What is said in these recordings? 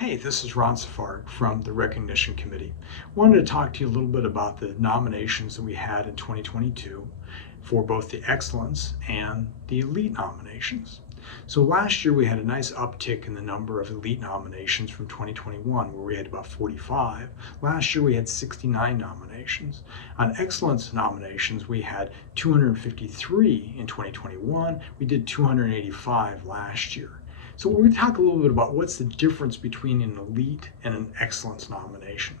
Hey, this is Ron Safard from the Recognition Committee. Wanted to talk to you a little bit about the nominations that we had in 2022 for both the Excellence and the Elite nominations. So last year we had a nice uptick in the number of Elite nominations from 2021, where we had about 45. Last year we had 69 nominations. On Excellence nominations, we had 253 in 2021. We did 285 last year. So we're going to talk a little bit about what's the difference between an Elite and an Excellence nomination.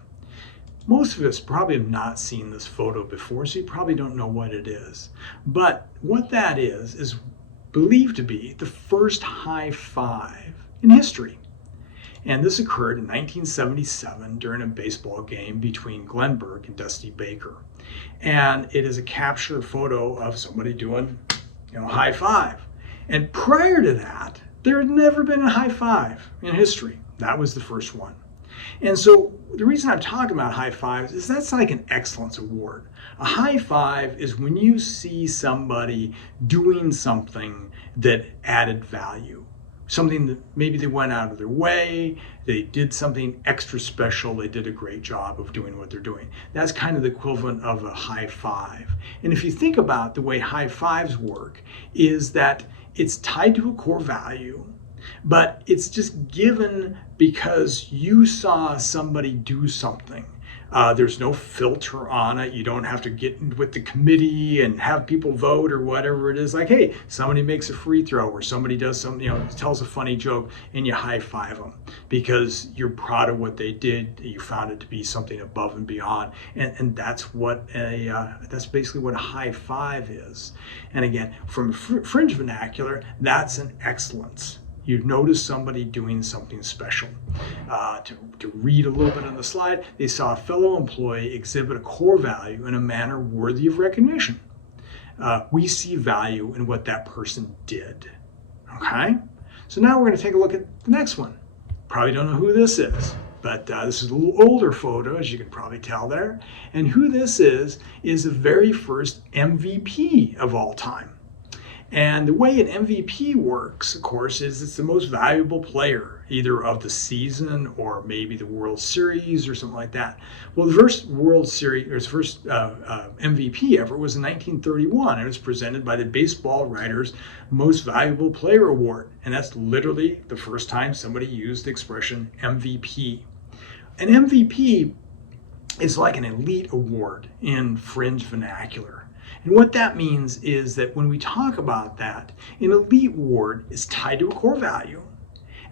Most of us probably have not seen this photo before, so you probably don't know what it is. But what that is believed to be the first high five in history. And this occurred in 1977 during a baseball game between Glenn Burke and Dusty Baker. And it is a captured photo of somebody doing, high five. And prior to that, there had never been a high five in history. That was the first one. And so the reason I'm talking about high fives is that's like an excellence award. A high five is when you see somebody doing something that added value, something that maybe they went out of their way, they did something extra special, they did a great job of doing what they're doing. That's kind of the equivalent of a high five. And if you think about the way high fives work, is that it's tied to a core value, but it's just given because you saw somebody do something. There's no filter on it. You don't have to get with the committee and have people vote or whatever it is. Like, hey, somebody makes a free throw or somebody does something, tells a funny joke, and you high five them because you're proud of what they did. You found it to be something above and beyond, and that's what that's basically what a high five is. And again, from fringe vernacular, that's an excellence. You notice somebody doing something special. To read a little bit on the slide, they saw a fellow employee exhibit a core value in a manner worthy of recognition. We see value in what that person did. Okay? So now we're going to take a look at the next one. Probably don't know who this is, but this is a little older photo, as you can probably tell there. And who this is the very first MVP of all time. And the way an MVP works, of course, is it's the most valuable player, either of the season or maybe the World Series or something like that. Well, the first World Series, or the first MVP ever was in 1931. It was presented by the Baseball Writers' Most Valuable Player Award. And that's literally the first time somebody used the expression MVP. An MVP is like an elite award in fringe vernacular. And what that means is that when we talk about that, an elite award is tied to a core value.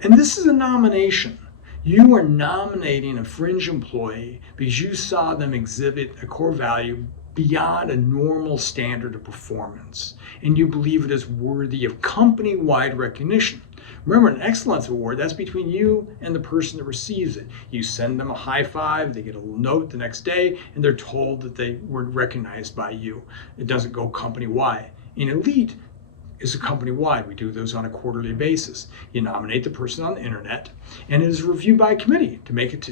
And this is a nomination. You are nominating a fringe employee because you saw them exhibit a core value beyond a normal standard of performance, and you believe it is worthy of company-wide recognition. Remember, an excellence award, that's between you and the person that receives it. You send them a high five, they get a little note the next day, and they're told that they were recognized by you. It doesn't go company-wide. In Elite, is a company-wide. We do those on a quarterly basis. You nominate the person on the internet, and it is reviewed by a committee to make it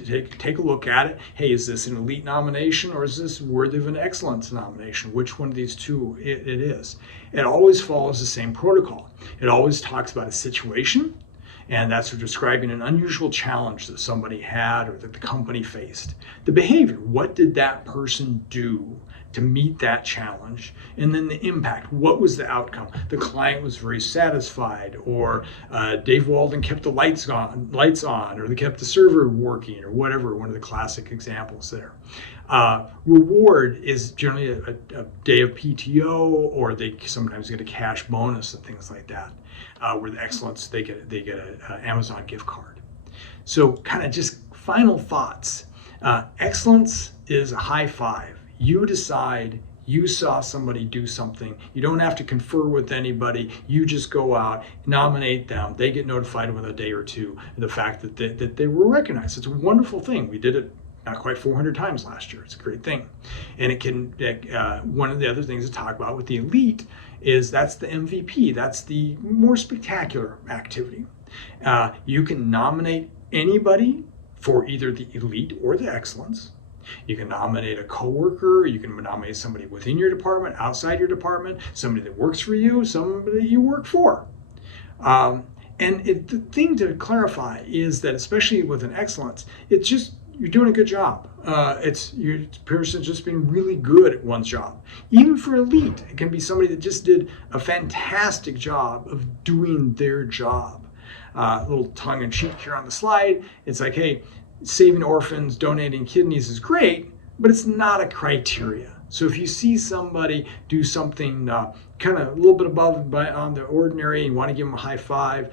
take a look at it. Hey, is this an elite nomination or is this worthy of an excellence nomination? Which one of these two it is? It always follows the same protocol. It always talks about a situation, and that's for describing an unusual challenge that somebody had or that the company faced. The behavior, what did that person do to meet that challenge? And then the impact, what was the outcome? The client was very satisfied, or Dave Walden kept the lights on, or they kept the server working, or whatever, one of the classic examples there. Reward is generally a day of PTO, or they sometimes get a cash bonus and things like that. Where the excellence, they get an Amazon gift card. So kind of just final thoughts. Excellence is a high five. You decide, you saw somebody do something. You don't have to confer with anybody. You just go out, nominate them. They get notified within a day or two of the fact that they were recognized. It's a wonderful thing. We did it not quite 400 times last year. It's a great thing. And it can, one of the other things to talk about with the elite is that's the MVP. That's the more spectacular activity. You can nominate anybody for either the elite or the excellence. You can nominate a coworker, you can nominate somebody within your department, outside your department, somebody that works for you, somebody you work for. The thing to clarify is that, especially with an excellence, it's just you're doing a good job. It's your person just being really good at one's job. Even for elite, it can be somebody that just did a fantastic job of doing their job. A little tongue-in-cheek here on the slide. It's like, hey, saving orphans, donating kidneys is great, but it's not a criteria. So if you see somebody do something kind of a little bit above on the ordinary and you want to give them a high five,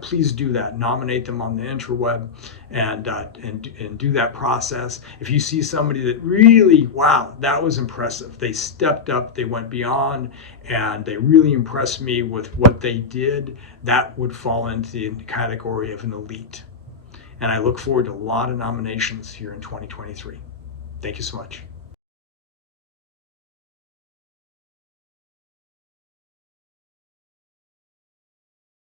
please do that. Nominate them on the interweb and do that process. If you see somebody that really, wow, that was impressive. They stepped up, they went beyond, and they really impressed me with what they did, that would fall into the category of an elite. And I look forward to a lot of nominations here in 2023. Thank you so much.